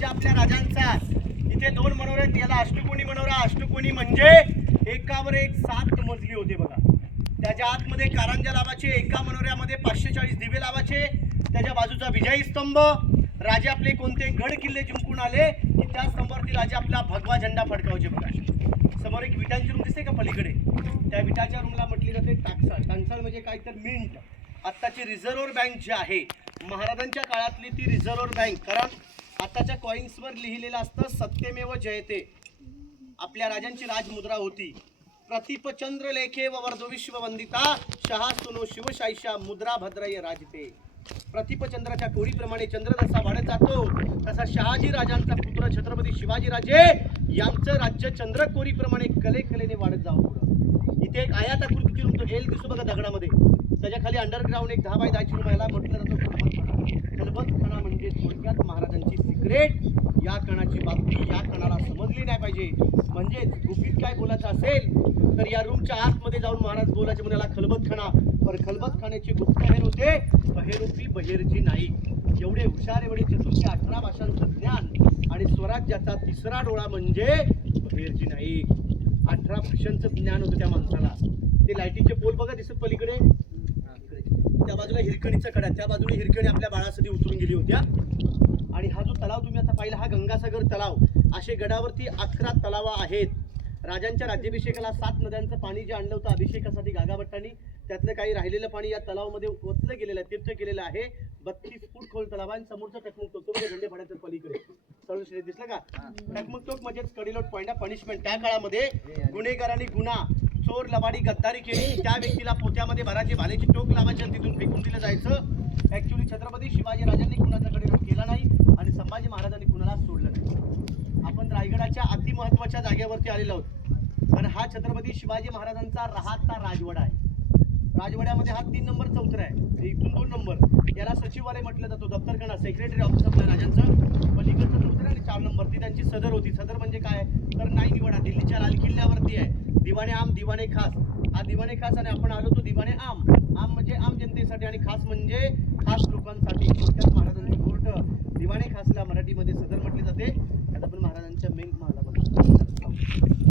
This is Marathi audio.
राज्य आपल्या राजांचा. इथे दोन मनोरे आहेत, याला अष्टकोनी मनोरा. अष्टकोनी म्हणजे एकावर एक 7 मजली होते बघा. त्याच्या आतमध्ये कारंजा लावायचे, एका मनोऱ्यामध्ये 540 दिवे लावायचे. त्याच्या बाजूचा विजयी स्तंभ, राजे आपले कोणते गड किल्ले जिंकून आले की त्या स्तंभावरती राजे आपला भगवा झेंडा फडकावायचे बघा. समोर एक विटांची रूम दिसते का पलीकडे, त्या विटाच्या रूमला म्हटली जाते टाकसाळ. टाकसाळ म्हणजे काय तर मिंट. आत्ताची रिझर्व्ह बँक जी आहे महाराजांच्या काळातली ती रिझर्व्ह बँक. कारण आताच्या कॉइन्सवर लिहिलेलं असतं सत्यमेव जयते. आपल्या राजांची राजमुद्रा होती. प्रतिपचंद्र लेखे व वर्धो विश्ववंदिता शहा सुनो शिवशाहीशा मुद्रा भद्रय राजते. प्रतिपचंद्राच्या कोरीप्रमाणे चंद्र जसा वाढत जातो तसा शहाजी राजांचा पुत्र छत्रपती शिवाजी राजे यांचं राज्य चंद्रकोरीप्रमाणे कलेने वाढत जावं पुढं. इथे एक आयताकृतीची रूम तो एल दिसतो बघा दगडामध्ये, त्याच्या खाली अंडरग्राऊंड एक 10 बाय 10 रूम याला म्हटलं जातं खलबतखणा. खलबतखणा म्हणजे थोडक्यात महाराजांची सिक्रेट. या कणाची बातमी या कणाला समजली नाही पाहिजे. म्हणजे गुपित काय बोलायचं असेल तर या रूमच्या आतमध्ये जाऊन महाराज बोलायचे म्हणाला खलबतखणा. पण खलबतखान्याचे गुप्तहेर होते बहेरूपी बहिर्जी नाईक. एवढे हुशार एवढे चतुर 18 भाषांचं ज्ञान आणि स्वराज्याचा तिसरा डोळा म्हणजे बहिर्जी नाईक. 18 भाषांचं ज्ञान होतं त्या माणसाला. ते लाईटीचे पोल बघा दिसत पलीकडे, त्या बाजूला हिरकणीचा कडा, त्या बाजूला हिरकणी आपल्या बाळासाठी उतरून गेली होत्या. आणि हा जो तलाव तुम्ही आता पाहिला हा गंगासागर तलाव. असे गडावरती 11 तलाव आहेत. राजांच्या राज्याभिषेकाला 7 नद्यांचं पाणी जे आणलं होतं अभिषेकासाठी गागाभट्टांनी, त्यातलं काही राहिलेलं पाणी या तलावामध्ये ओतलं गेलेलं आहे, तीर्थ केलेलं आहे. 32 फूट खोल तलाव आहे. समोरचा टकमक टोक म्हणजे झेंडे फडायचं पलीकडे तळून दिसलं का. टकमक टोक म्हणजेच कडिलोट पॉइंट पनिशमेंट. त्या काळामध्ये गुन्हेगारांनी गुन्हा चोर लबाडी गद्दारी केली त्या व्यक्तीला पोत्यामध्ये भराचे भालेची टोक लावायचे आणि तिथून फेकून दिलं जायचं. ऍक्च्युली छत्रपती शिवाजी राजांनी कुणाचा कडिलोट केला नाही आणि संभाजी महाराजांनी कुणाला सोडलं नाही. आपण रायगडाच्या अति महत्वाच्या जागेवरती आलेलो आहोत. आणि हा छत्रपती शिवाजी महाराजांचा राहता राजवाडा आहे. राजवाड्यामध्ये हा 3 नंबर चौथरा आहे, इथून 2 नंबर. याला सचिवालय म्हटलं जातो, दप्तरखाना, सेक्रेटरी ऑफिस आपल्या राजांचं. पलीकडचं चौथरा आणि 4 नंबर ती त्यांची सदर होती. सदर म्हणजे काय तर नाई निवाडा दिल्लीच्या लाल किल्ल्यावरती आहे. दिवाणे आम दिवाणे खास. हा दिवाणे खास आणि आपण आलो तो दिवाणे आम. आम म्हणजे आम जनतेसाठी आणि खास म्हणजे खास लोकांसाठी. थोडक्यात महाराजांची कोर्ट दिवाणे खासला मराठीमध्ये सदर म्हटले जाते. आता आपण महाराजांच्या मेन